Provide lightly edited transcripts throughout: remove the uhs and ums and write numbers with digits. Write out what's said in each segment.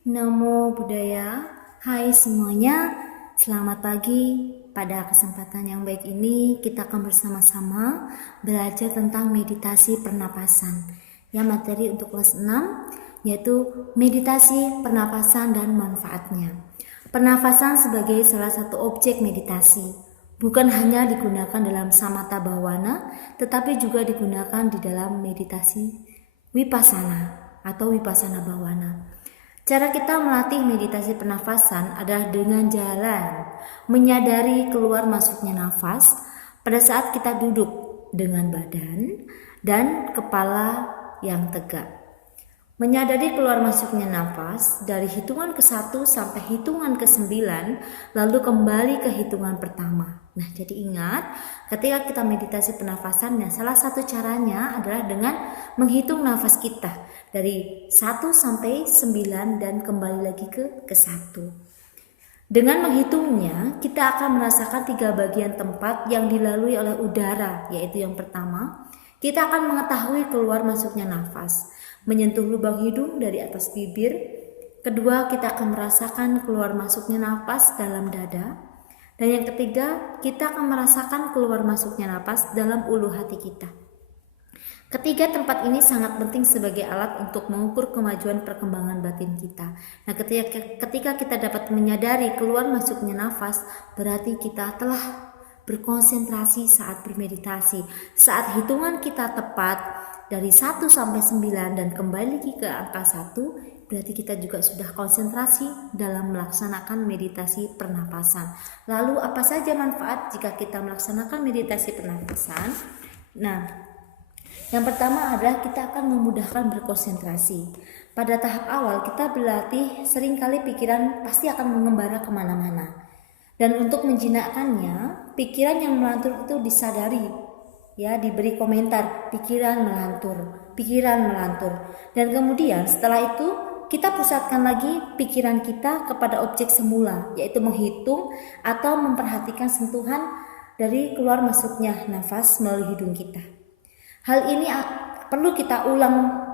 Namo Buddhaya. Hai semuanya, selamat pagi. Pada kesempatan yang baik ini kita akan bersama-sama belajar tentang meditasi pernapasan. Yang materi untuk kelas 6 yaitu meditasi pernapasan dan manfaatnya. Pernapasan sebagai salah satu objek meditasi bukan hanya digunakan dalam samatha bhavana, tetapi juga digunakan di dalam meditasi vipassana atau vipassana bhavana. Cara kita melatih meditasi pernafasan adalah dengan jalan menyadari keluar masuknya nafas pada saat kita duduk dengan badan dan kepala yang tegak. Menyadari keluar masuknya nafas dari hitungan ke-1 sampai hitungan ke-9, lalu kembali ke hitungan pertama. Nah, jadi ingat, ketika kita meditasi pernafasan, salah satu caranya adalah dengan menghitung nafas kita dari 1 sampai 9 dan kembali lagi ke 1. Dengan menghitungnya, kita akan merasakan 3 bagian tempat yang dilalui oleh udara, yaitu yang pertama, kita akan mengetahui keluar masuknya nafas, menyentuh lubang hidung dari atas bibir. Kedua, kita akan merasakan keluar masuknya nafas dalam dada. Dan yang ketiga, kita akan merasakan keluar masuknya nafas dalam ulu hati kita. Ketiga tempat ini sangat penting sebagai alat untuk mengukur kemajuan perkembangan batin kita. Nah, ketika kita dapat menyadari keluar masuknya nafas, berarti kita telah berkonsentrasi saat bermeditasi. Saat hitungan kita tepat dari 1 sampai 9 dan kembali lagi ke angka 1, berarti kita juga sudah konsentrasi dalam melaksanakan meditasi pernapasan. Lalu apa saja manfaat jika kita melaksanakan meditasi pernapasan? Nah, yang pertama adalah kita akan memudahkan berkonsentrasi. Pada tahap awal kita berlatih, seringkali pikiran pasti akan mengembara kemana-mana. Dan untuk menjinakkannya, pikiran yang melantur itu disadari, ya, diberi komentar, pikiran melantur. Dan kemudian setelah itu kita pusatkan lagi pikiran kita kepada objek semula, yaitu menghitung atau memperhatikan sentuhan dari keluar masuknya nafas melalui hidung kita. Hal ini perlu kita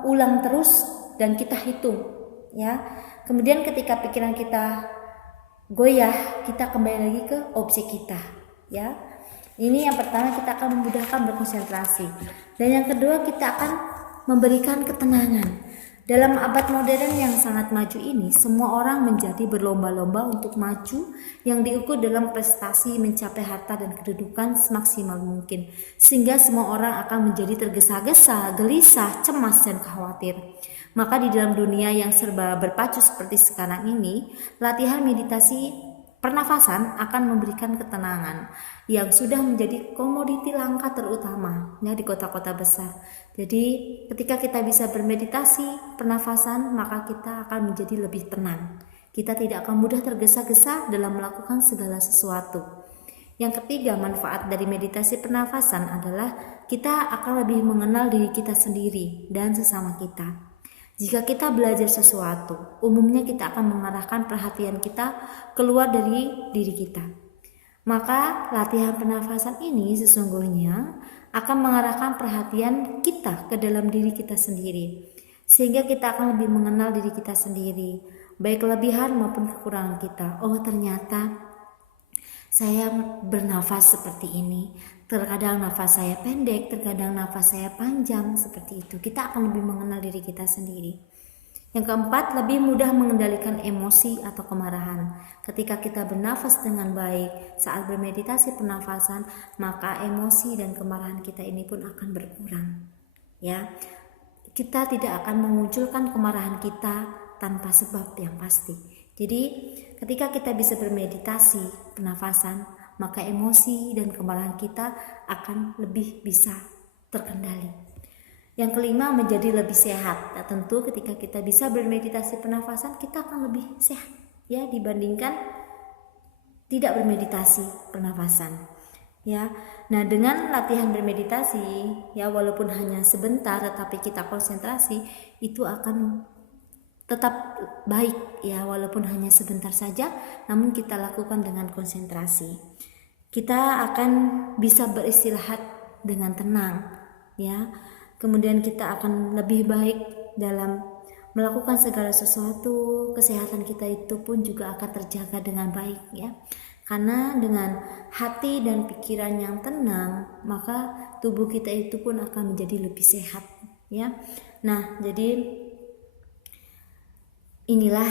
ulang terus dan kita hitung, ya. Kemudian ketika pikiran kita goyah, kita kembali lagi ke objek kita, ya. Ini yang pertama, kita akan memudahkan berkonsentrasi. Dan yang kedua, kita akan memberikan ketenangan. Dalam abad modern yang sangat maju ini, semua orang menjadi berlomba-lomba untuk maju yang diukur dalam prestasi mencapai harta dan kedudukan semaksimal mungkin. Sehingga semua orang akan menjadi tergesa-gesa, gelisah, cemas, dan khawatir. Maka di dalam dunia yang serba berpacu seperti sekarang ini, latihan meditasi pernafasan akan memberikan ketenangan yang sudah menjadi komoditi langka terutama, ya, di kota-kota besar. Jadi ketika kita bisa bermeditasi pernafasan, maka kita akan menjadi lebih tenang. Kita tidak akan mudah tergesa-gesa dalam melakukan segala sesuatu. Yang ketiga, manfaat dari meditasi pernafasan adalah kita akan lebih mengenal diri kita sendiri dan sesama kita. Jika kita belajar sesuatu, umumnya kita akan mengarahkan perhatian kita keluar dari diri kita. Maka latihan pernafasan ini sesungguhnya akan mengarahkan perhatian kita ke dalam diri kita sendiri, sehingga kita akan lebih mengenal diri kita sendiri, baik kelebihan maupun kekurangan kita. Oh, ternyata saya bernafas seperti ini. Terkadang nafas saya pendek, terkadang nafas saya panjang, seperti itu. Kita akan lebih mengenal diri kita sendiri. Yang keempat, lebih mudah mengendalikan emosi atau kemarahan. Ketika kita bernafas dengan baik saat bermeditasi pernafasan, maka emosi dan kemarahan kita ini pun akan berkurang. Ya, kita tidak akan memunculkan kemarahan kita tanpa sebab yang pasti. Jadi, ketika kita bisa bermeditasi pernafasan, maka emosi dan kemarahan kita akan lebih bisa terkendali. Yang kelima, menjadi lebih sehat. Nah, tentu ketika kita bisa bermeditasi pernafasan, kita akan lebih sehat, ya, dibandingkan tidak bermeditasi pernafasan, ya. Nah, dengan latihan bermeditasi, ya, walaupun hanya sebentar tetapi kita konsentrasi, itu akan tetap baik, ya, walaupun hanya sebentar saja, namun kita lakukan dengan konsentrasi. Kita akan bisa beristirahat dengan tenang, ya. Kemudian kita akan lebih baik dalam melakukan segala sesuatu kesehatan kita itu pun juga akan terjaga dengan baik ya. Karena dengan hati dan pikiran yang tenang, maka tubuh kita itu pun akan menjadi lebih sehat ya. Nah, jadi inilah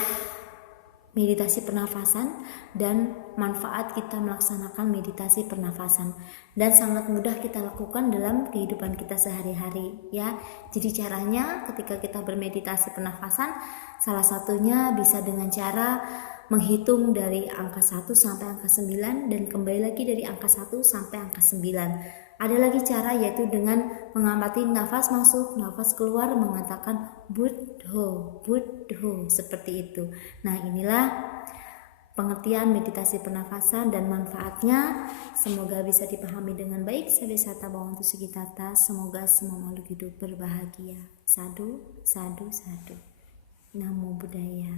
meditasi pernafasan dan manfaat kita melaksanakan meditasi pernafasan, dan sangat mudah kita lakukan dalam kehidupan kita sehari-hari ya. Jadi caranya ketika kita bermeditasi pernafasan, salah satunya bisa dengan cara menghitung dari angka 1 sampai angka 9 dan kembali lagi dari angka 1 sampai angka 9. Ada lagi cara, yaitu dengan mengamati nafas masuk, nafas keluar, mengatakan Buddho, Buddho, seperti itu. Nah, inilah pengertian meditasi pernafasan dan manfaatnya. Semoga bisa dipahami dengan baik. Sabesata Bhavantu Sukhitata. Semoga semua makhluk hidup berbahagia. Sadu, sadu, sadu. Namo Buddhaya.